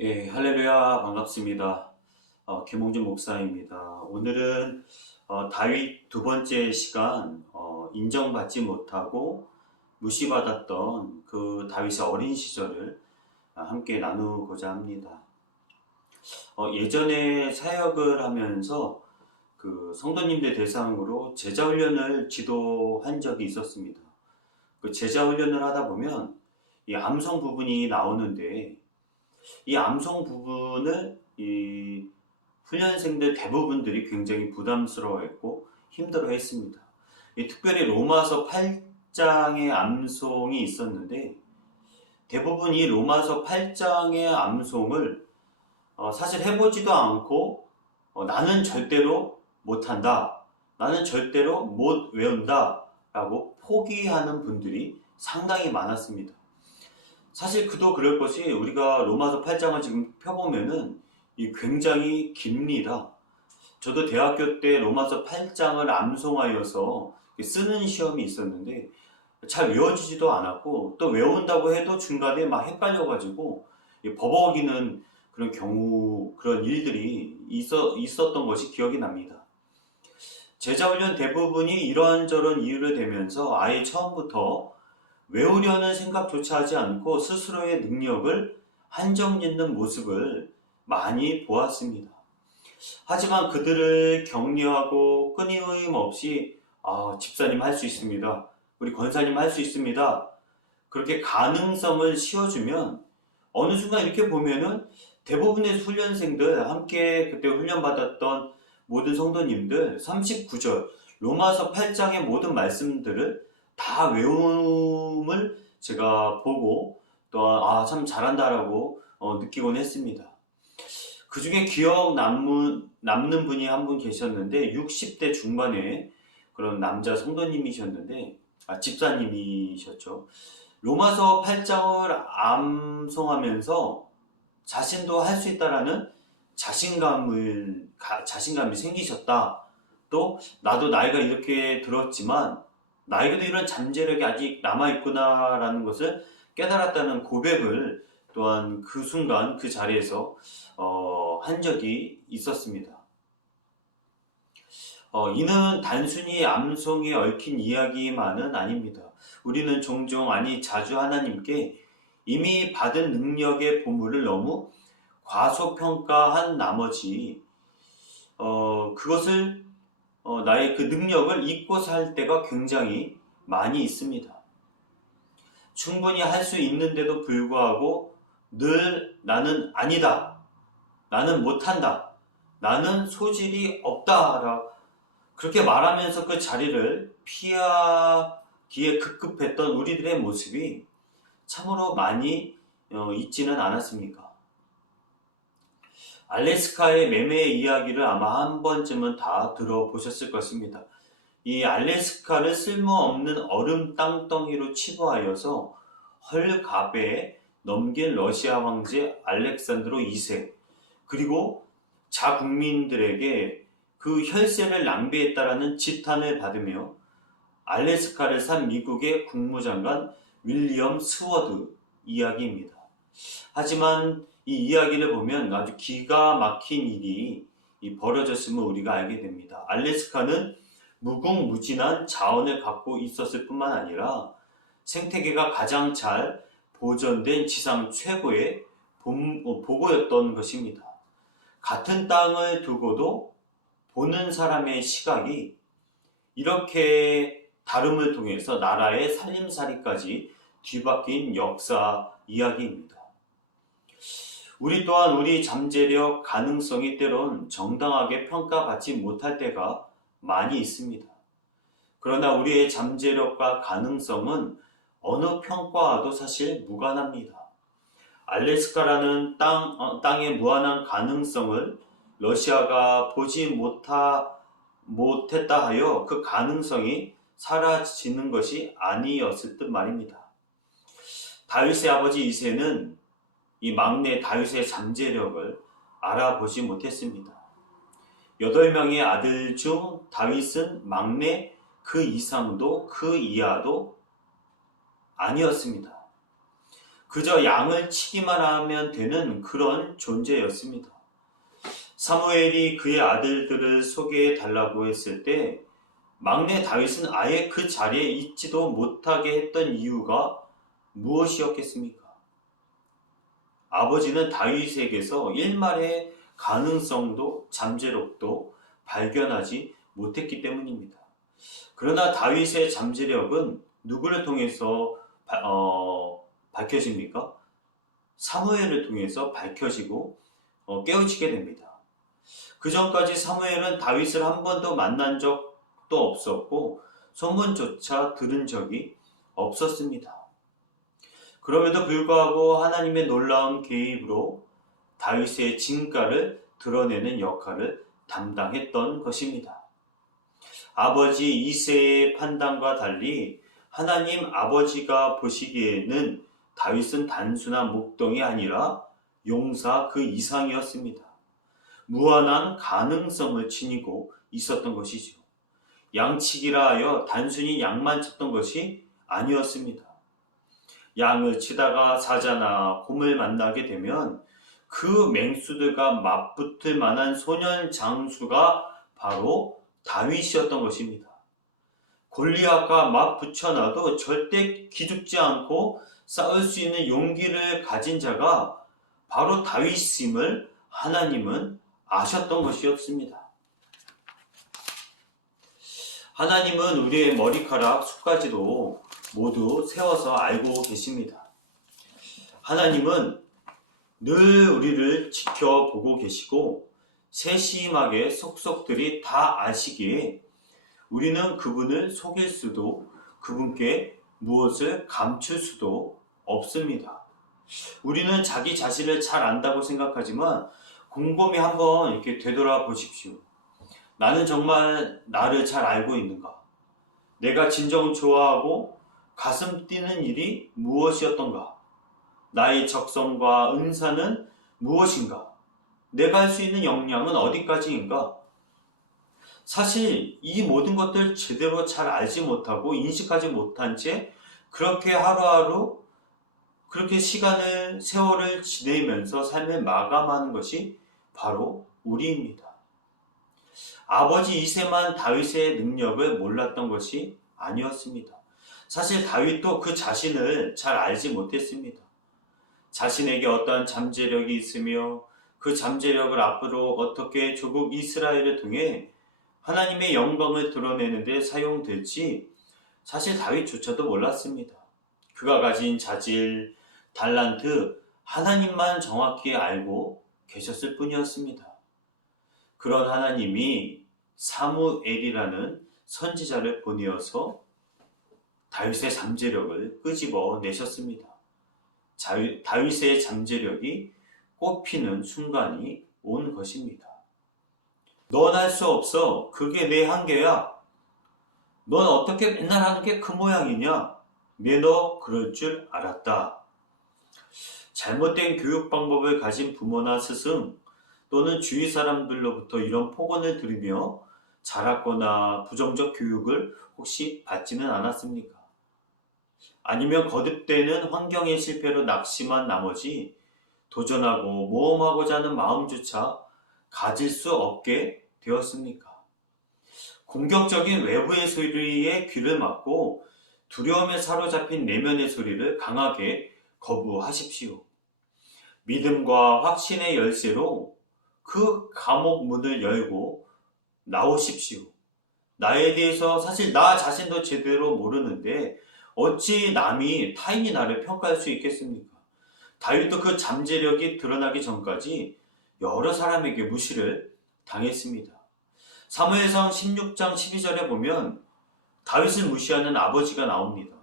예, 할렐루야, 반갑습니다. 김홍준 목사입니다. 오늘은 다윗 두 번째 시간, 인정받지 못하고 무시받았던 그 다윗의 어린 시절을 함께 나누고자 합니다. 예전에 사역을 하면서 그 성도님들 대상으로 제자훈련을 지도한 적이 있었습니다. 그 제자훈련을 하다 보면 이 암송 부분이 나오는데, 이 암송 부분을 이 훈련생들 대부분들이 굉장히 부담스러워했고 힘들어했습니다. 특별히 로마서 8장의 암송이 있었는데, 대부분 이 로마서 8장의 암송을 사실 해보지도 않고 나는 절대로 못한다, 나는 절대로 못 외운다 라고 포기하는 분들이 상당히 많았습니다. 사실 그도 그럴 것이, 우리가 로마서 8장을 지금 펴보면은 이 굉장히 깁니다. 저도 대학교 때 로마서 8장을 암송하여서 쓰는 시험이 있었는데 잘 외워지지도 않았고, 또 외운다고 해도 중간에 막 헷갈려가지고 버벅이는 그런 경우, 그런 일들이 있었던 것이 기억이 납니다. 제자훈련 대부분이 이런저런 이유를 대면서 아예 처음부터 외우려는 생각조차 하지 않고 스스로의 능력을 한정짓는 모습을 많이 보았습니다. 하지만 그들을 격려하고 끊임없이 집사님 할 수 있습니다, 우리 권사님 할 수 있습니다, 그렇게 가능성을 씌워주면 어느 순간 이렇게 보면은 대부분의 훈련생들, 함께 그때 훈련받았던 모든 성도님들 39절 로마서 8장의 모든 말씀들을 다 외움을 제가 보고, 또 참 잘한다라고 느끼곤 했습니다. 그 중에 기억 남는 분이 한 분 계셨는데, 60대 중반에 그런 남자 성도님이셨는데, 집사님이셨죠. 로마서 8장을 암송하면서 자신도 할 수 있다라는 자신감이 생기셨다. 또 나도 나이가 이렇게 들었지만 나에게도 이런 잠재력이 아직 남아있구나라는 것을 깨달았다는 고백을 또한 그 순간 그 자리에서 한 적이 있었습니다. 이는 단순히 암송에 얽힌 이야기만은 아닙니다. 우리는 종종, 아니 자주 하나님께 이미 받은 능력의 보물을 너무 과소평가한 나머지 그것을 나의 그 능력을 잊고 살 때가 굉장히 많이 있습니다. 충분히 할 수 있는데도 불구하고 늘 나는 아니다, 나는 못한다, 나는 소질이 없다, 그렇게 말하면서 그 자리를 피하기에 급급했던 우리들의 모습이 참으로 많이 있지는 않았습니까? 알래스카의 매매 이야기를 아마 한 번쯤은 다 들어보셨을 것입니다. 이 알래스카를 쓸모없는 얼음 땅덩이로 치부하여서 헐갑에 넘긴 러시아 황제 알렉산드로 2세, 그리고 자국민들에게 그 혈세를 낭비했다라는 지탄을 받으며 알래스카를 산 미국의 국무장관 윌리엄 스워드 이야기입니다. 하지만 이 이야기를 보면 아주 기가 막힌 일이 벌어졌음을 우리가 알게 됩니다. 알래스카는 무궁무진한 자원을 갖고 있었을 뿐만 아니라 생태계가 가장 잘 보존된 지상 최고의 보고였던 것입니다. 같은 땅을 두고도 보는 사람의 시각이 이렇게 다름을 통해서 나라의 살림살이까지 뒤바뀐 역사 이야기입니다. 우리 또한 우리 잠재력, 가능성이 때론 정당하게 평가받지 못할 때가 많이 있습니다. 그러나 우리의 잠재력과 가능성은 어느 평가와도 사실 무관합니다. 알래스카라는 땅의 무한한 가능성을 러시아가 보지 못했다 하여 그 가능성이 사라지는 것이 아니었을 듯 말입니다. 다윗의 아버지 이새는 이 막내 다윗의 잠재력을 알아보지 못했습니다. 8명의 아들 중 다윗은 막내 그 이상도 그 이하도 아니었습니다. 그저 양을 치기만 하면 되는 그런 존재였습니다. 사무엘이 그의 아들들을 소개해 달라고 했을 때 막내 다윗은 아예 그 자리에 있지도 못하게 했던 이유가 무엇이었겠습니까? 아버지는 다윗에게서 일말의 가능성도 잠재력도 발견하지 못했기 때문입니다. 그러나 다윗의 잠재력은 누구를 통해서 밝혀집니까? 사무엘을 통해서 밝혀지고 깨우치게 됩니다. 그 전까지 사무엘은 다윗을 한 번도 만난 적도 없었고 소문조차 들은 적이 없었습니다. 그럼에도 불구하고 하나님의 놀라운 개입으로 다윗의 진가를 드러내는 역할을 담당했던 것입니다. 아버지 이새의 판단과 달리 하나님 아버지가 보시기에는 다윗은 단순한 목동이 아니라 용사 그 이상이었습니다. 무한한 가능성을 지니고 있었던 것이죠. 양치기라 하여 단순히 양만 쳤던 것이 아니었습니다. 양을 치다가 사자나 곰을 만나게 되면 그 맹수들과 맞붙을 만한 소년 장수가 바로 다윗이었던 것입니다. 골리앗과 맞붙여놔도 절대 기죽지 않고 싸울 수 있는 용기를 가진 자가 바로 다윗임을 하나님은 아셨던 것이었습니다. 하나님은 우리의 머리카락 숱까지도 모두 세워서 알고 계십니다. 하나님은 늘 우리를 지켜보고 계시고 세심하게 속속들이 다 아시기에 우리는 그분을 속일 수도 그분께 무엇을 감출 수도 없습니다. 우리는 자기 자신을 잘 안다고 생각하지만 곰곰이 한번 이렇게 되돌아보십시오. 나는 정말 나를 잘 알고 있는가? 내가 진정 좋아하고 가슴 뛰는 일이 무엇이었던가? 나의 적성과 은사는 무엇인가? 내가 할 수 있는 역량은 어디까지인가? 사실 이 모든 것들 제대로 잘 알지 못하고 인식하지 못한 채 그렇게 하루하루 그렇게 세월을 지내면서 삶을 마감하는 것이 바로 우리입니다. 아버지 이새만 다윗의 능력을 몰랐던 것이 아니었습니다. 사실 다윗도 그 자신을 잘 알지 못했습니다. 자신에게 어떠한 잠재력이 있으며 그 잠재력을 앞으로 어떻게 조국 이스라엘을 통해 하나님의 영광을 드러내는 데 사용될지 사실 다윗조차도 몰랐습니다. 그가 가진 자질, 달란트, 하나님만 정확히 알고 계셨을 뿐이었습니다. 그런 하나님이 사무엘이라는 선지자를 보내어서 다윗의 잠재력을 끄집어 내셨습니다. 다윗의 잠재력이 꽃피는 순간이 온 것입니다. 넌 할 수 없어. 그게 내 한계야. 넌 어떻게 맨날 하는 게 그 모양이냐? 내 너 그럴 줄 알았다. 잘못된 교육 방법을 가진 부모나 스승 또는 주위 사람들로부터 이런 폭언을 들으며 자랐거나 부정적 교육을 혹시 받지는 않았습니까? 아니면 거듭되는 환경의 실패로 낙심한 나머지 도전하고 모험하고자 하는 마음조차 가질 수 없게 되었습니까? 공격적인 외부의 소리에 귀를 막고 두려움에 사로잡힌 내면의 소리를 강하게 거부하십시오. 믿음과 확신의 열쇠로 그 감옥 문을 열고 나오십시오. 나에 대해서 사실 나 자신도 제대로 모르는데 어찌 타인이 나를 평가할 수 있겠습니까? 다윗도 그 잠재력이 드러나기 전까지 여러 사람에게 무시를 당했습니다. 사무엘상 16장 12절에 보면 다윗을 무시하는 아버지가 나옵니다.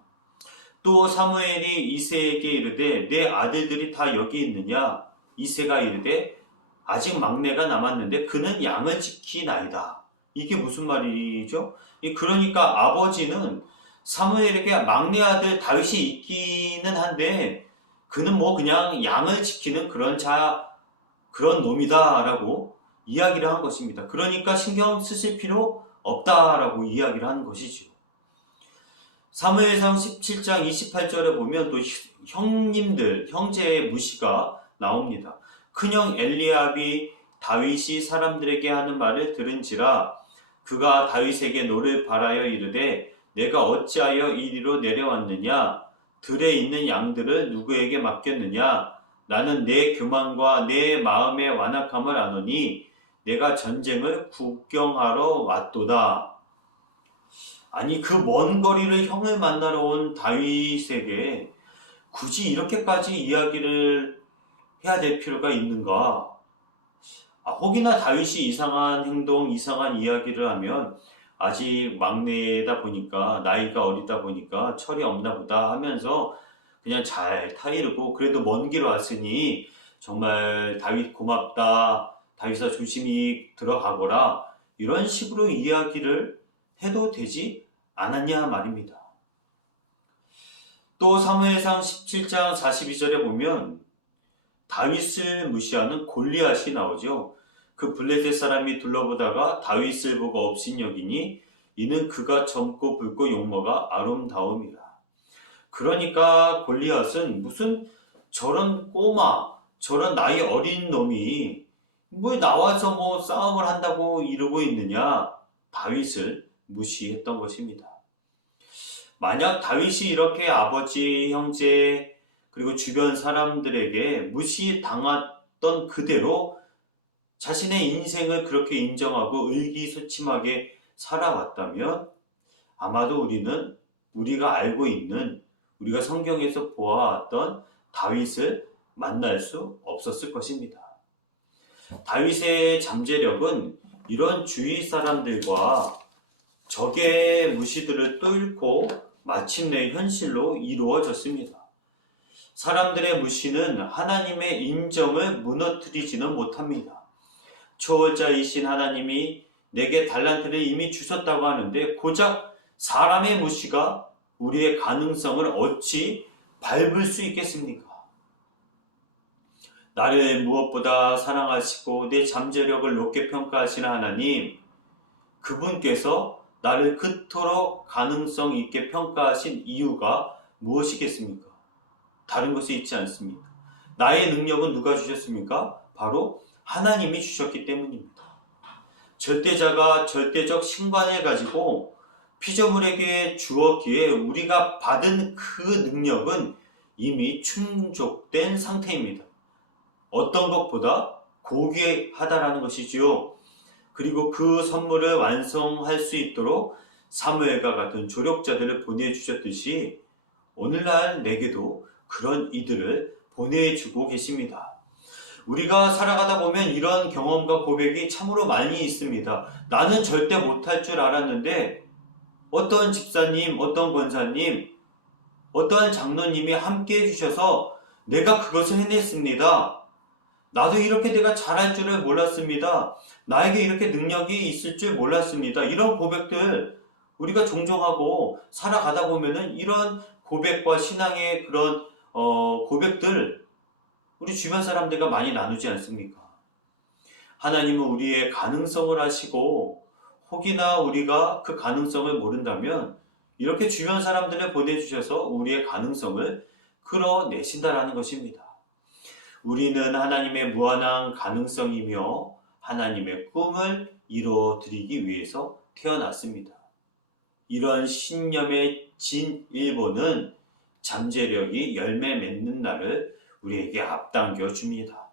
또 사무엘이 이새에게 이르되 내 아들들이 다 여기 있느냐? 이새가 이르되 아직 막내가 남았는데 그는 양을 지키나이다. 이게 무슨 말이죠? 그러니까 아버지는 사무엘에게 막내 아들 다윗이 있기는 한데 그는 그냥 양을 지키는 그런 놈이다라고 이야기를 한 것입니다. 그러니까 신경 쓰실 필요 없다라고 이야기를 하는 것이죠. 사무엘상 17장 28절에 보면 또 형님들, 형제의 무시가 나옵니다. 큰형 엘리압이 다윗이 사람들에게 하는 말을 들은지라 그가 다윗에게 노를 바라여 이르되 내가 어찌하여 이리로 내려왔느냐? 들에 있는 양들을 누구에게 맡겼느냐? 나는 내 교만과 내 마음의 완악함을 아노니 내가 전쟁을 구경하러 왔도다. 아니 그 먼 거리를 형을 만나러 온 다윗에게 굳이 이렇게까지 이야기를 해야 될 필요가 있는가? 혹이나 다윗이 이상한 행동, 이상한 이야기를 하면 아직 막내다 보니까 나이가 어리다 보니까 철이 없나 보다 하면서 그냥 잘 타이르고 그래도 먼 길 왔으니 정말 다윗 고맙다, 다윗아 조심히 들어가거라 이런 식으로 이야기를 해도 되지 않았냐 말입니다. 또 사무엘상 17장 42절에 보면 다윗을 무시하는 골리앗이 나오죠. 그 블레셋 사람이 둘러보다가 다윗을 보고 업신여기니 이는 그가 젊고 붉고 용모가 아름다움이라. 그러니까 골리앗은 무슨 저런 꼬마, 저런 나이 어린 놈이 뭐 나와서 뭐 싸움을 한다고 이러고 있느냐, 다윗을 무시했던 것입니다. 만약 다윗이 이렇게 아버지, 형제, 그리고 주변 사람들에게 무시당했던 그대로 자신의 인생을 그렇게 인정하고 의기소침하게 살아왔다면 아마도 우리는 우리가 알고 있는, 우리가 성경에서 보아왔던 다윗을 만날 수 없었을 것입니다. 다윗의 잠재력은 이런 주위 사람들과 적의 무시들을 뚫고 마침내 현실로 이루어졌습니다. 사람들의 무시는 하나님의 인정을 무너뜨리지는 못합니다. 초월자이신 하나님이 내게 달란트를 이미 주셨다고 하는데 고작 사람의 무시가 우리의 가능성을 어찌 밟을 수 있겠습니까? 나를 무엇보다 사랑하시고 내 잠재력을 높게 평가하시는 하나님, 그분께서 나를 그토록 가능성 있게 평가하신 이유가 무엇이겠습니까? 다른 것이 있지 않습니다. 나의 능력은 누가 주셨습니까? 바로 하나님이 주셨기 때문입니다. 절대자가 절대적 신관을 가지고 피조물에게 주었기에 우리가 받은 그 능력은 이미 충족된 상태입니다. 어떤 것보다 고귀하다라는 것이지요. 그리고 그 선물을 완성할 수 있도록 사무엘과 같은 조력자들을 보내주셨듯이 오늘날 내게도 그런 이들을 보내주고 계십니다. 우리가 살아가다 보면 이런 경험과 고백이 참으로 많이 있습니다. 나는 절대 못할 줄 알았는데 어떤 집사님, 어떤 권사님, 어떠한 장로님이 함께 해주셔서 내가 그것을 해냈습니다. 나도 이렇게 내가 잘할 줄을 몰랐습니다. 나에게 이렇게 능력이 있을 줄 몰랐습니다. 이런 고백들 우리가 종종 하고 살아가다 보면은 이런 고백과 신앙의 그런 고백들 우리 주변 사람들과 많이 나누지 않습니까? 하나님은 우리의 가능성을 아시고 혹이나 우리가 그 가능성을 모른다면 이렇게 주변 사람들을 보내주셔서 우리의 가능성을 끌어내신다라는 것입니다. 우리는 하나님의 무한한 가능성이며 하나님의 꿈을 이루어드리기 위해서 태어났습니다. 이런 신념의 진일보는 잠재력이 열매 맺는 날을 우리에게 앞당겨 줍니다.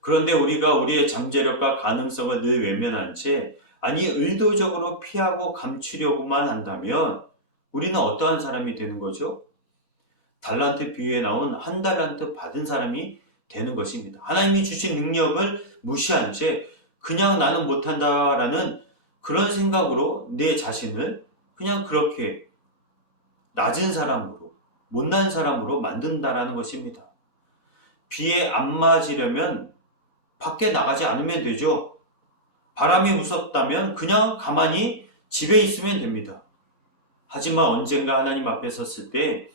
그런데 우리가 우리의 잠재력과 가능성을 늘 외면한 채 아니 의도적으로 피하고 감추려고만 한다면 우리는 어떠한 사람이 되는 거죠? 달란트 비유에 나온 한 달란트 받은 사람이 되는 것입니다. 하나님이 주신 능력을 무시한 채 그냥 나는 못한다라는 그런 생각으로 내 자신을 그냥 그렇게 낮은 사람으로, 못난 사람으로 만든다라는 것입니다. 비에 안 맞으려면 밖에 나가지 않으면 되죠. 바람이 무섭다면 그냥 가만히 집에 있으면 됩니다. 하지만 언젠가 하나님 앞에 섰을 때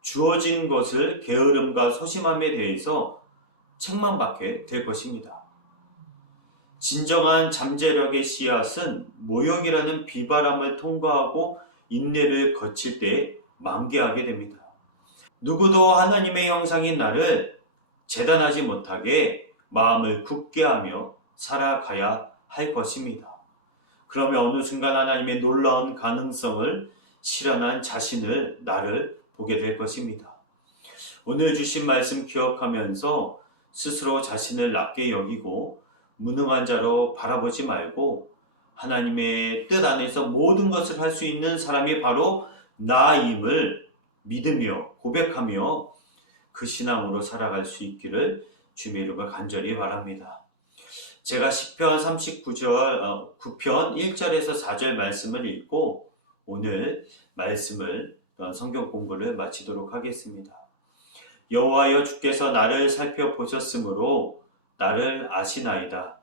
주어진 것을 게으름과 소심함에 대해서 책망받게 될 것입니다. 진정한 잠재력의 씨앗은 모욕이라는 비바람을 통과하고 인내를 거칠 때 만개하게 됩니다. 누구도 하나님의 형상인 나를 재단하지 못하게 마음을 굳게 하며 살아가야 할 것입니다. 그러면 어느 순간 하나님의 놀라운 가능성을 실현한 자신을, 나를 보게 될 것입니다. 오늘 주신 말씀 기억하면서 스스로 자신을 낮게 여기고 무능한 자로 바라보지 말고 하나님의 뜻 안에서 모든 것을 할 수 있는 사람이 바로 나임을 믿으며 고백하며 그 신앙으로 살아갈 수 있기를 주님의 이름으로 간절히 바랍니다. 제가 시편 9편 1절에서 4절 말씀을 읽고 오늘 말씀을 성경 공부를 마치도록 하겠습니다. 여호와여, 주께서 나를 살펴보셨으므로 나를 아시나이다.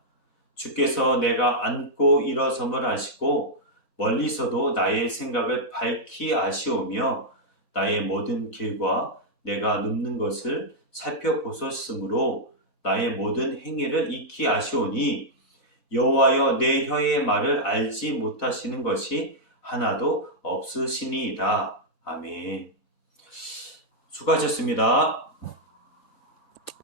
주께서 내가 앉고 일어섬을 아시고 멀리서도 나의 생각을 밝히 아시오며 나의 모든 길과 내가 눕는 것을 살펴보셨으므로 나의 모든 행위를 익히 아시오니 여호와여, 내 혀의 말을 알지 못하시는 것이 하나도 없으시니이다. 아멘. 수고하셨습니다.